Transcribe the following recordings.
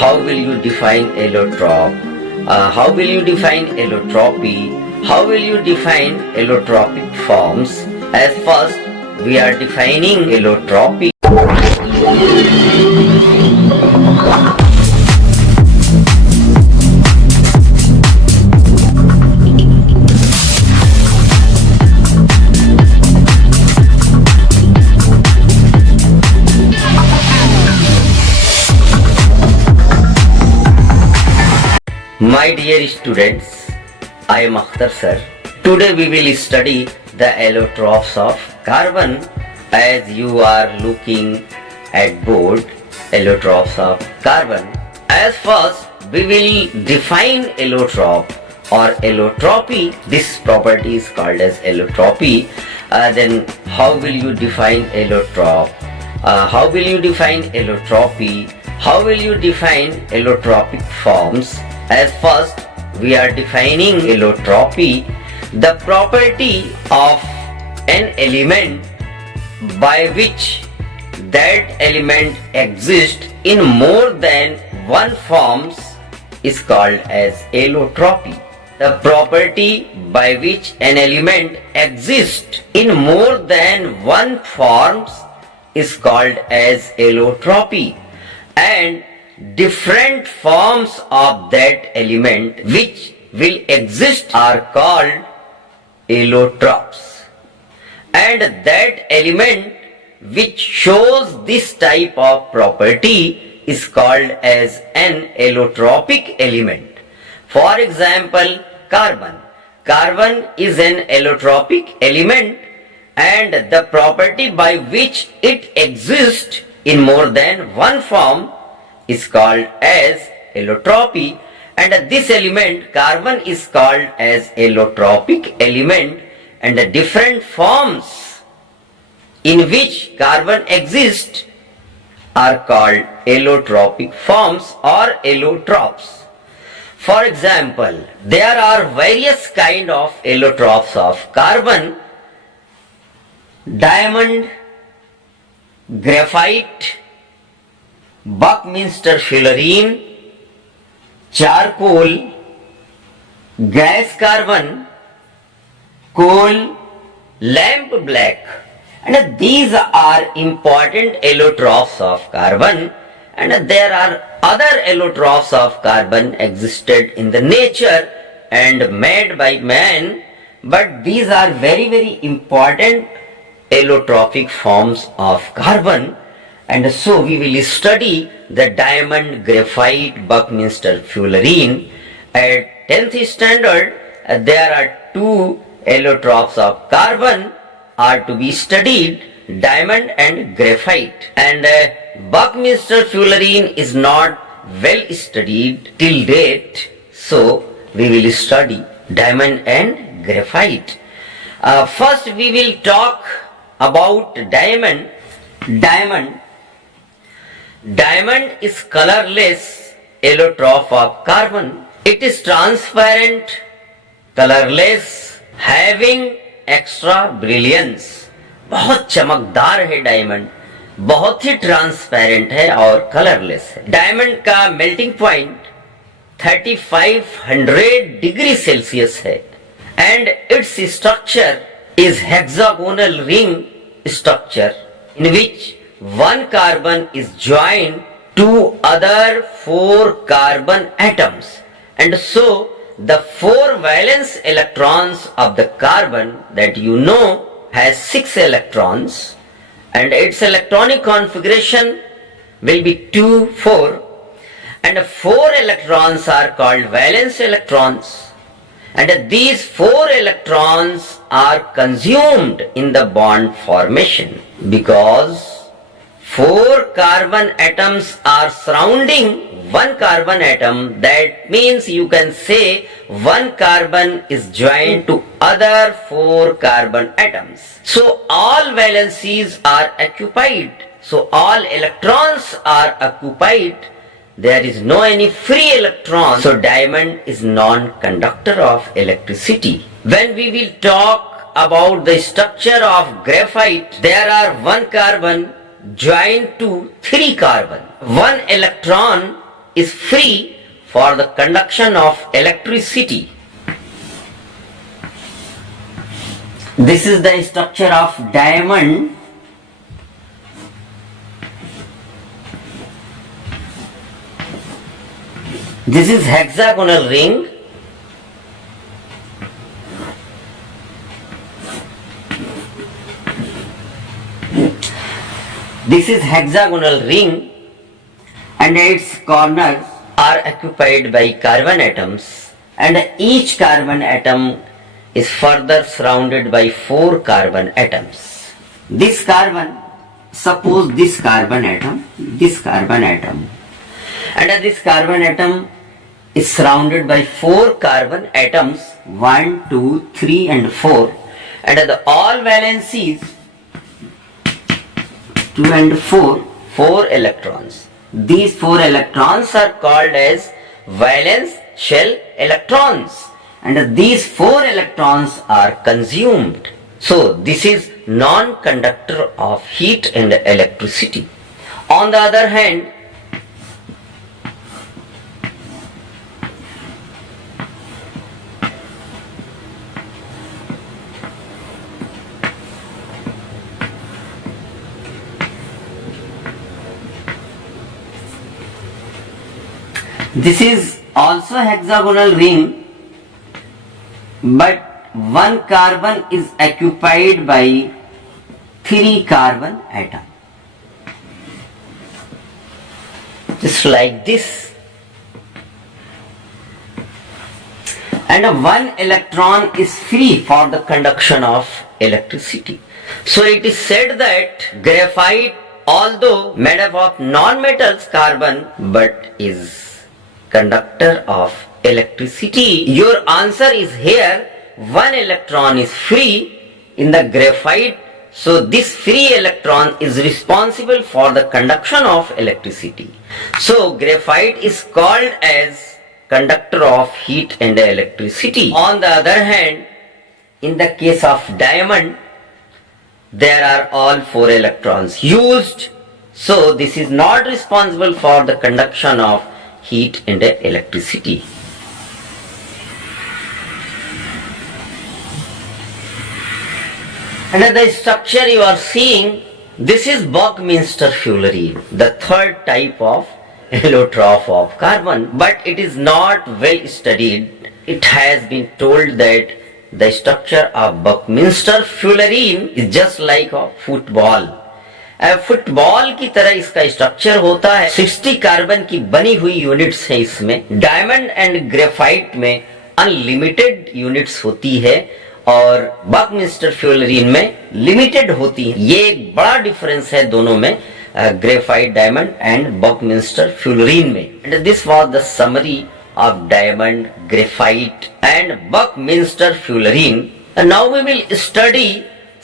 How will you define allotrope? How will you define allotropy? How will you define allotropic forms? As first, we are defining allotropy. My dear students, I am Akhtar-Sir. Today we will study the allotropes of carbon. As you are looking at board, allotropes of carbon. As first, we will define allotrope or allotropy. This property is called as allotropy. Then how will you define allotrope? How will you define allotropy? How will you define allotropic forms? As first, we are defining allotropy, the property of an element by which that element exists in more than one forms is called as allotropy. The property by which an element exists in more than one forms is called as allotropy, and different forms of that element which will exist are called allotropes, and that element which shows this type of property is called as an allotropic element. For example, carbon. Carbon is an allotropic element, and the property by which it exists in more than one form is called as allotropy, and this element carbon is called as allotropic element, and the different forms in which carbon exists are called allotropic forms or allotropes. For example, there are various kind of allotropes of carbon: diamond, graphite, Buckminster Fury, charcoal, gas carbon, coal, lamp black, and these are important allotropes of carbon. And there are other allotropes of carbon existed in the nature and made by man, but these are very important allotropic forms of carbon. And so we will study the diamond, graphite, Buckminster Fury. At 10th standard, there are two allotropes of carbon are to be studied, diamond and graphite. And Buckminster Fury is not well studied till date, so we will study diamond and graphite. First we will talk about diamond. Diamond is colorless allotrope of carbon. It is transparent, colorless, having extra brilliance. बहुत चमकदार है diamond, बहुत ही transparent है और colourless है. Diamond का melting point 3500 degree Celsius है, and its structure is hexagonal ring structure in which one carbon is joined to other 4 carbon atoms, and so the 4 valence electrons of the carbon that you know has 6 electrons, and its electronic configuration will be 2, 4, and 4 electrons are called valence electrons, and these 4 electrons are consumed in the bond formation because 4 carbon atoms are surrounding one carbon atom. That means you can say one carbon is joined to other 4 carbon atoms. So all valencies are occupied. So all electrons are occupied. There is no any free electron. So diamond is non-conductor of electricity. When we will talk about the structure of graphite, there are 1 carbon joined to 3 carbon. 1 electron is free for the conduction of electricity. This is the structure of diamond. This is hexagonal ring. This is hexagonal ring, and its corners are occupied by carbon atoms, and each carbon atom is further surrounded by 4 carbon atoms. This carbon, suppose this carbon atom, and this carbon atom is surrounded by 4 carbon atoms, 1, 2, 3 and 4, and all valencies 2 and 4, 4 electrons. These 4 electrons are called as valence shell electrons, and these 4 electrons are consumed. So this is non-conductor of heat and electricity. On the other hand, this is also hexagonal ring, but one carbon is occupied by 3 carbon atom. Just like this. And 1 electron is free for the conduction of electricity. So it is said that graphite, although made up of non-metals carbon, but is conductor of electricity. Your answer is here. 1 electron is free in the graphite, so this free electron is responsible for the conduction of electricity. So graphite is called as conductor of heat and electricity. On the other hand, in the case of diamond, there are all 4 electrons used, so this is not responsible for the conduction of heat and electricity. And the structure you are seeing, this is Buckminster Fury, the 3rd type of allotrope of carbon, but it is not well studied. It has been told that the structure of Buckminster Fury is just like a football. Football की तरह इसका structure होता है. 60 carbon की बनी हुई units हैं इसमें. डायमंड एंड ग्रेफाइट में अनलिमिटेड यूनिट्स होती है और बकमिंस्टर फ्यूलरीन में लिमिटेड होती है. ये एक बड़ा डिफरेंस है दोनों में, graphite diamond and buckminsterfullerene में. And this was the summary of diamond, graphite and buckminsterfullerene. Now we will study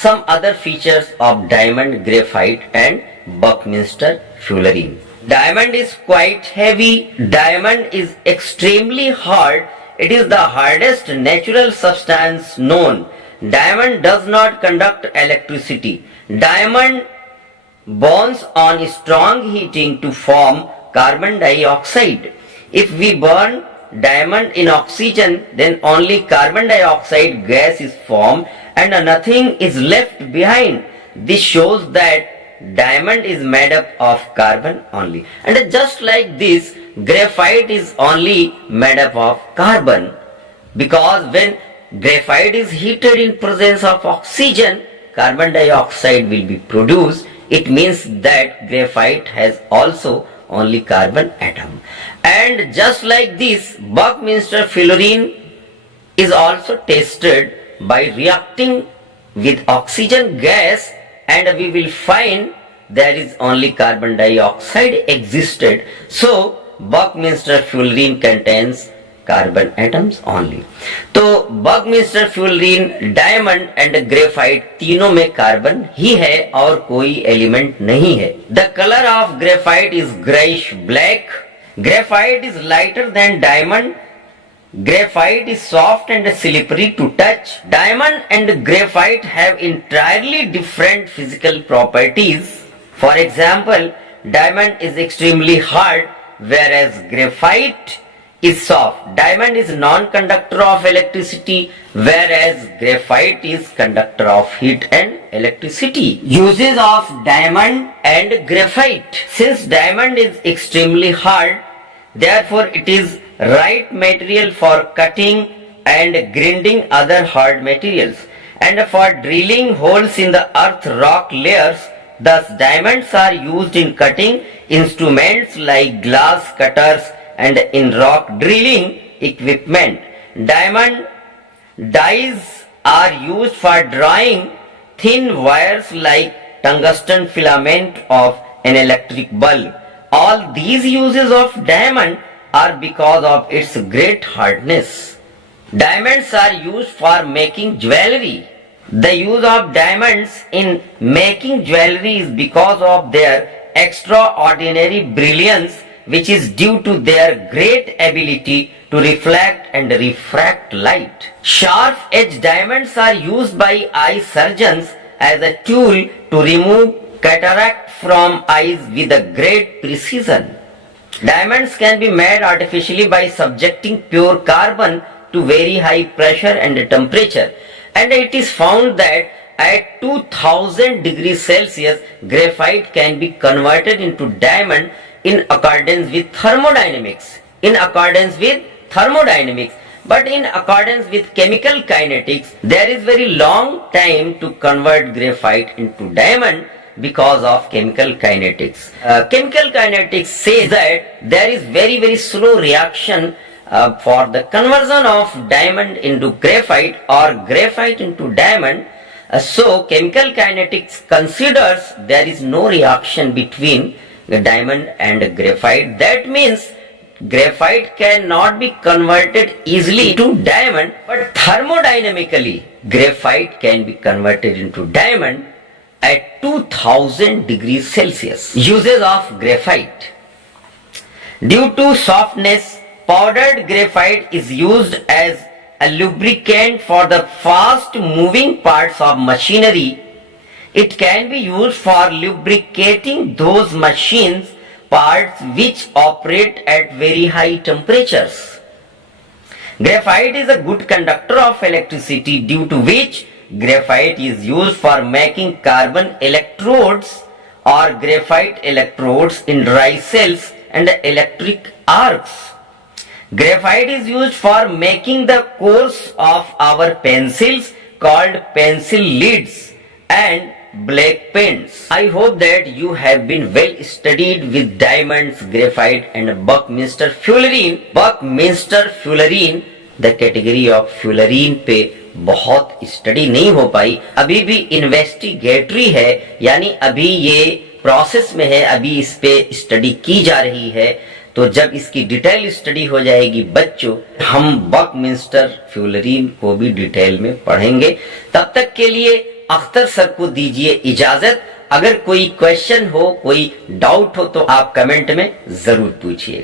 some other features of diamond, graphite and Buckminster Fury. Diamond is quite heavy. Diamond is extremely hard. It is the hardest natural substance known. Diamond does not conduct electricity. Diamond bonds on strong heating to form carbon dioxide. If we burn diamond in oxygen, then only carbon dioxide gas is formed and nothing is left behind. This shows that diamond is made up of carbon only. And just like this, graphite is only made up of carbon, because when graphite is heated in presence of oxygen, carbon dioxide will be produced. It means that graphite has also only carbon atom. And just like this, Buckminster Fury is also tested by reacting with oxygen gas, and we will find there is only carbon dioxide existed. So Buckminster Fury contains carbon atoms only. तो Buckminster Fury, diamond and graphite तीनों में carbon ही है और कोई element नहीं है. The colour of graphite is greyish black. Graphite is lighter than diamond. Graphite is soft and slippery to touch. Diamond and graphite have entirely different physical properties. For example, diamond is extremely hard, whereas graphite is soft. Diamond is non-conductor of electricity, whereas graphite is conductor of heat and electricity. Uses of diamond and graphite. Since diamond is extremely hard, therefore it is right material for cutting and grinding other hard materials, and for drilling holes in the earth rock layers. Thus diamonds are used in cutting instruments like glass cutters and in rock drilling equipment. Diamond dyes are used for drawing thin wires like tungsten filament of an electric bulb. All these uses of diamond are because of its great hardness. Diamonds are used for making jewelry. The use of diamonds in making jewelry is because of their extraordinary brilliance, which is due to their great ability to reflect and refract light. Sharp-edged diamonds are used by eye surgeons as a tool to remove cataract from eyes with a great precision. Diamonds can be made artificially by subjecting pure carbon to very high pressure and temperature, and it is found that at 2000 degrees Celsius, graphite can be converted into diamond in accordance with thermodynamics. But in accordance with chemical kinetics, there is very long time to convert graphite into diamond because of chemical kinetics. Chemical kinetics says that there is very slow reaction for the conversion of diamond into graphite or graphite into diamond. So chemical kinetics considers there is no reaction between the diamond and graphite. That means graphite cannot be converted easily to diamond, but thermodynamically graphite can be converted into diamond at 2000 degrees Celsius. Uses of graphite. Due to softness, powdered graphite is used as a lubricant for the fast moving parts of machinery. It can be used for lubricating those machines parts which operate at very high temperatures. Graphite is a good conductor of electricity, due to which graphite is used for making carbon electrodes or graphite electrodes in dry cells and electric arcs. Graphite is used for making the cores of our pencils called pencil leads and black pens. I hope that you have been well studied with diamonds, graphite and Buckminster Fury. Buckminster Fury, the category of fullerene पे बहुत study नहीं हो पाई, अभी भी इन्वेस्टिगेटरी है, यानी अभी ये प्रोसेस में है, अभी इस पे स्टडी की जा रही है। तो जब इसकी डिटेल स्टडी हो जाएगी बच्चों, हम बकमिंस्टर फ्यूलरीन को भी डिटेल में पढ़ेंगे। तब तक के लिए अख्तर सर को दीजिए इजाजत। अगर कोई क्वेश्चन हो, कोई डाउट हो तो आप कमेंट में जरूर पूछिए।